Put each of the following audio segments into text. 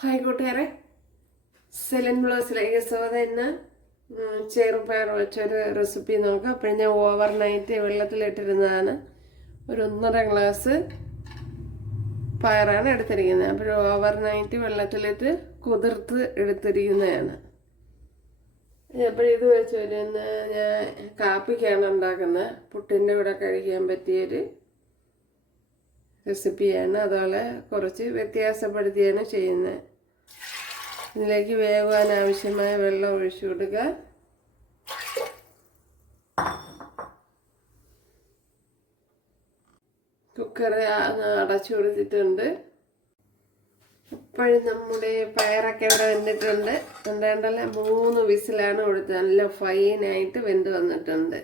Hi കൂട്ടുകാരെ. Saline ബ്ലൗസിലേക്ക് സ്വാഗതം ഇന്ന് ചെറുപയർ വെച്ചൊരു റെസിപ്പി നോക്കാം. അപ്പോൾ ഞാൻ ഓവർ നൈറ്റ് വെള്ളത്തിലിട്ടിരുന്നതാണ്. ഒരു ഒന്നര ഗ്ലാസ് പയറാണ് എടുത്തിരിക്കുന്നത്. അപ്പോൾ ഓവർ നൈറ്റ് വെള്ളത്തിലിട്ട് കുതിർത്ത് എടുത്തിരിക്കുന്നതാണ്. അപ്പോൾ ഇത് വെച്ച് വരുന്ന ഞാൻ കാപ്പിക്കാണ് ഉണ്ടാക്കുന്നത്. പുട്ടിന്റെ കൂടെ കഴിക്കാൻ പറ്റിയൊരു റെസിപ്പിയാണ് അതുപോലെ കുറച്ച് വ്യത്യാസപ്പെടുത്തിയാണ് ചെയ്യുന്നത്. ഇതിലേക്ക് വേവാൻ ആവശ്യമായ വെള്ളം ഒഴിച്ചു കൊടുക്കുക. കുക്കർ അടച്ചു കൊടുത്തിട്ടുണ്ട്. ഇപ്പോഴും നമ്മുടെ പയറൊക്കെ ഇവിടെ വെന്തിട്ടുണ്ട്. എന്താണ്ടല്ല മൂന്ന് വിസിലാണ് കൊടുത്തത്. നല്ല ഫൈനായിട്ട് വെന്ത് വന്നിട്ടുണ്ട്.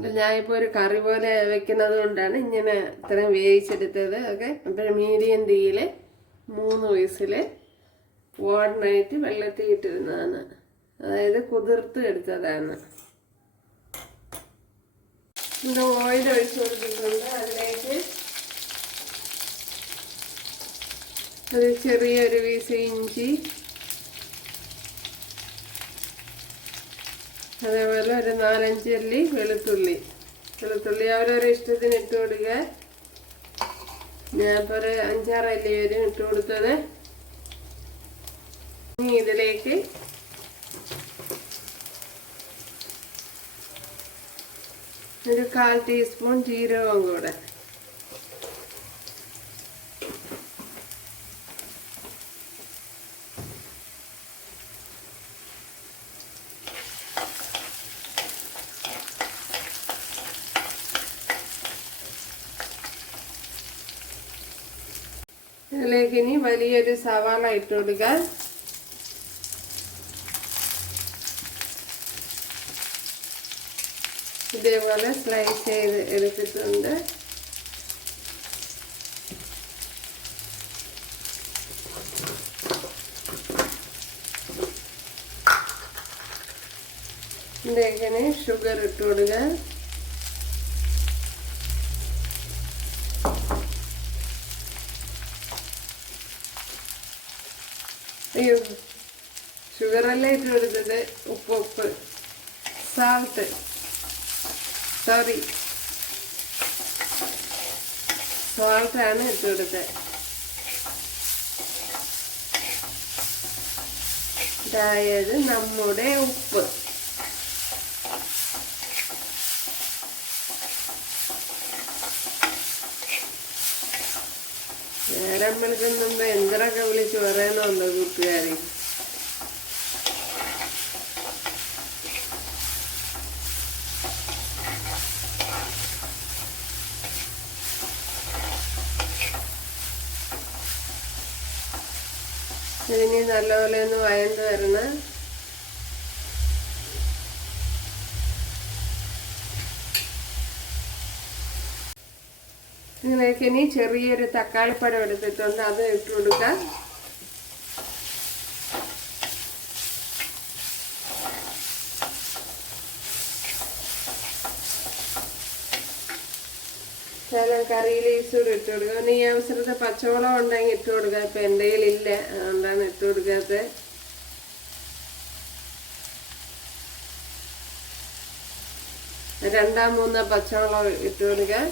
ഞാനിപ്പോൾ ഒരു കറി പോലെ വെക്കുന്നത് കൊണ്ടാണ് ഇങ്ങനെ ഇത്രയും വേവിച്ചെടുത്തത്. ഓക്കെ? അപ്പോൾ മീഡിയം തീയിൽ മൂന്ന് വയസ്സിൽ ഓവർനൈറ്റ് വെള്ളത്തിൽ ഇട്ടിരുന്നതാണ്. അതായത് കുതിർത്ത് എടുത്തതാണ്. ഇവിടെ ഓയിൽ ഒഴിച്ചു കൊടുത്തിട്ടുണ്ട്. അതിലേക്ക് ഒരു ചെറിയൊരു പീസ് ഇഞ്ചി അതേപോലെ ഒരു നാലഞ്ച് അല്ലി വെളുത്തുള്ളി. വെളുത്തുള്ളി അവരവരെ ഇഷ്ടത്തിന് ഇട്ട് കൊടുക്കുക ഞാനിപ്പോൾ ഒരു അഞ്ചാറ് അല്ലി വരും ഇട്ട് കൊടുത്തത്. ഇനി ഇതിലേക്ക് ഒരു കാൽ ടീസ്പൂൺ ജീരകവും കൂടെ. ഇതിലേക്ക് ഇനി വലിയൊരു സവാള ഇട്ട് കൊടുക്കുക ഇതേപോലെ സ്ലൈസ് ചെയ്ത് എടുത്തിട്ടുണ്ട്. ഇതിലേക്ക് ഷുഗർ ഇട്ട് കൊടുക്കുക അയ്യോ ഷുഗറല്ല ഇട്ട് കൊടുത്തത് ഉപ്പ് ഉപ്പ്. സാൾട്ട് സോറി സോൾട്ടാണ് ഇട്ട് കൊടുത്തത് അതായത് നമ്മുടെ ഉപ്പ്. നേരം വിളിക്കുന്നുമ്പോ എന്തൊക്കെ വിളിച്ച് പറയണമുണ്ടോ കൂട്ടുകാരി? ഇതിനി നല്ലപോലെ ഒന്ന് വയണ്ട് വരണം. ഇതിലേക്ക് ഇനി ചെറിയൊരു തക്കാളിപ്പഴം എടുത്തിട്ടുണ്ട് അത് ഇട്ട് കൊടുക്കാം. ശകലം കറി ഇട്ട് കൊടുക്കുക പിന്നെ ഈ അവസരത്തെ പച്ചവളം ഉണ്ടെങ്കിൽ ഇട്ട് കൊടുക്കുക ഇപ്പം എന്റെ കയ്യിലില്ല. അതുകൊണ്ടാണ് ഇട്ട് കൊടുക്കാത്തത്. രണ്ടാം മൂന്നാം പച്ചവളം ഇട്ട് കൊടുക്കുക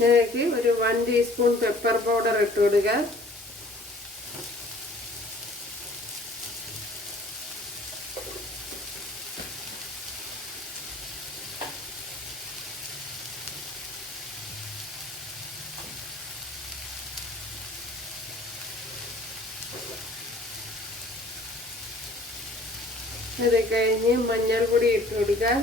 ഇതിലേക്ക് ഒരു വൺ ടീസ്പൂൺ പെപ്പർ പൗഡർ ഇട്ട് കൊടുക്കുക ഇത് കഴിഞ്ഞ് മഞ്ഞൾപ്പൊടി ഇട്ട് കൊടുക്കുക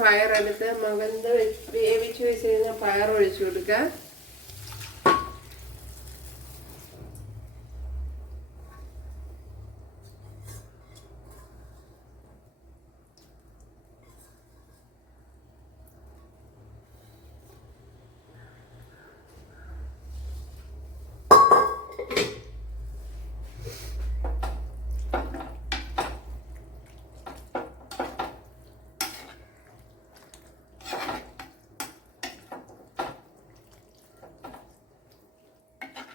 പയറെടുത്ത് മകന്ത് വേവിച്ച് വെച്ച് കഴിഞ്ഞാൽ പയർ ഒഴിച്ചു കൊടുക്കുക.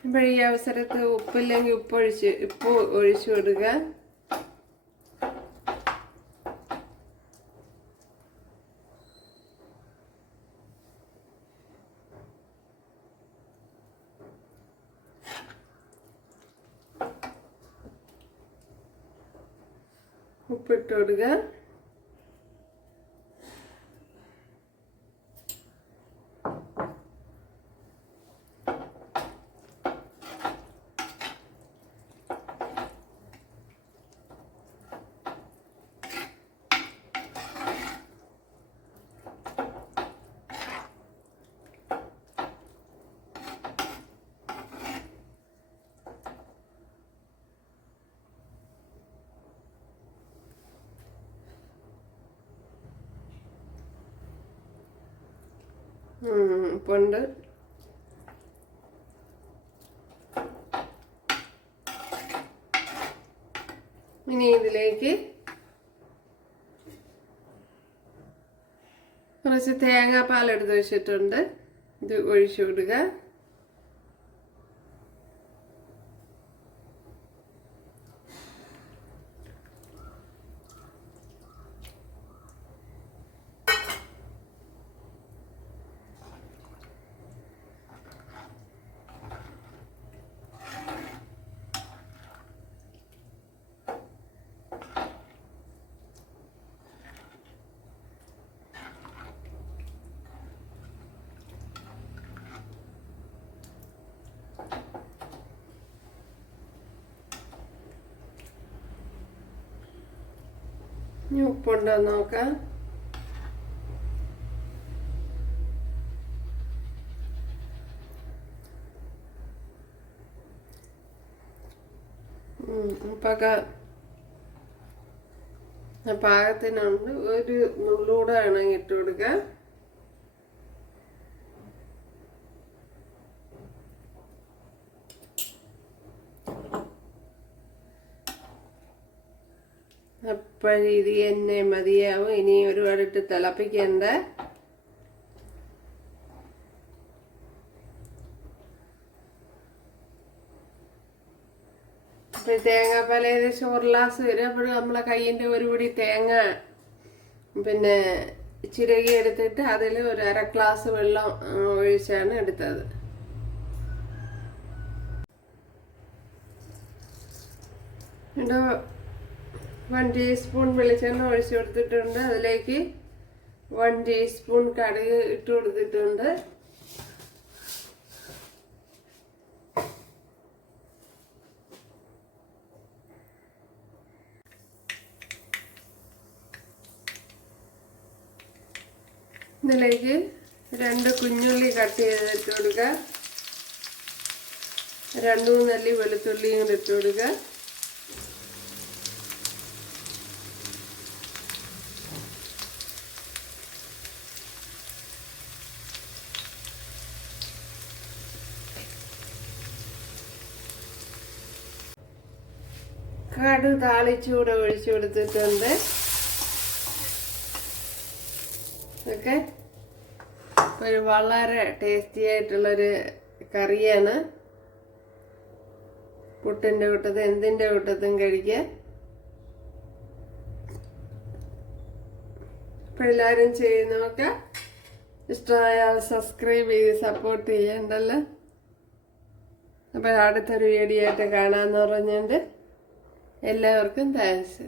ഇപ്പോൾ ഈ അവസരത്ത് ഉപ്പില്ലെങ്കിൽ ഉപ്പ് ഒഴിച്ച് ഉപ്പ് ഒഴിച്ചു കൊടുക്കുക. ഉപ്പിട്ട് കൊടുക്കുക. ഉം, ഉപ്പുണ്ട്. ഇനി ഇതിലേക്ക് കുറച്ച് തേങ്ങാപ്പാൽ എടുത്ത് വെച്ചിട്ടുണ്ട്. ഇത് ഒഴിച്ചു കൊടുക്കുക. ഇനി ഉപ്പുണ്ടോ നോക്കാം. ഉപ്പൊക്കെ പാകത്തിനുണ്ട് ഒരു നുള്ളൂടെ വേണമെങ്കിൽ ഇട്ട് കൊടുക്കുക അപ്പോഴും ഇത് തന്നെ മതിയാവും. ഇനി ഒരുപാടിട്ട് തിളപ്പിക്കണ്ട. അപ്പോൾ തേങ്ങാപ്പാൽ ഏകദേശം ഒരു ഗ്ലാസ് വരും. അപ്പോൾ നമ്മളെ കയ്യിന്റെ ഒരു പിടി തേങ്ങ പിന്നെ ചിരകി എടുത്തിട്ട് അതിൽ ഒരു അര ഗ്ലാസ് വെള്ളം ഒഴിച്ചാണ് എടുത്തത്. ഇവിടെ വൺ ടീസ്പൂൺ വെളിച്ചെണ്ണ ഒഴിച്ചു കൊടുത്തിട്ടുണ്ട്. അതിലേക്ക് വൺ ടീസ്പൂൺ കടുക് ഇട്ട് കൊടുത്തിട്ടുണ്ട്. ഇതിലേക്ക് രണ്ട് കുഞ്ഞുള്ളി കട്ട് ചെയ്തിട്ട് കൊടുക്കുക. രണ്ട് മൂന്നല്ലി വെളുത്തുള്ളിയും ഇട്ട് കൊടുക്കുക. കടു താളിച്ചൂടെ ഒഴിച്ചു കൊടുത്തിട്ടുണ്ട്. ഓക്കെ ഒരു വളരെ ടേസ്റ്റി ആയിട്ടുള്ളൊരു കറിയാണ്. പുട്ടിന്റെ കൂട്ടത്തും എന്തിന്റെ കൂട്ടത്തും കഴിക്കുക. അപ്പം എല്ലാവരും ചെയ്യുന്നതൊക്കെ ഇഷ്ടമായാൽ സബ്സ്ക്രൈബ് ചെയ്ത് സപ്പോർട്ട് ചെയ്യണ്ടല്ലോ. അപ്പോൾ അടുത്തൊരു വീഡിയോ ആയിട്ട് കാണാമെന്ന് പറഞ്ഞുകൊണ്ട് എല്ലാവർക്കും താങ്ക്സ്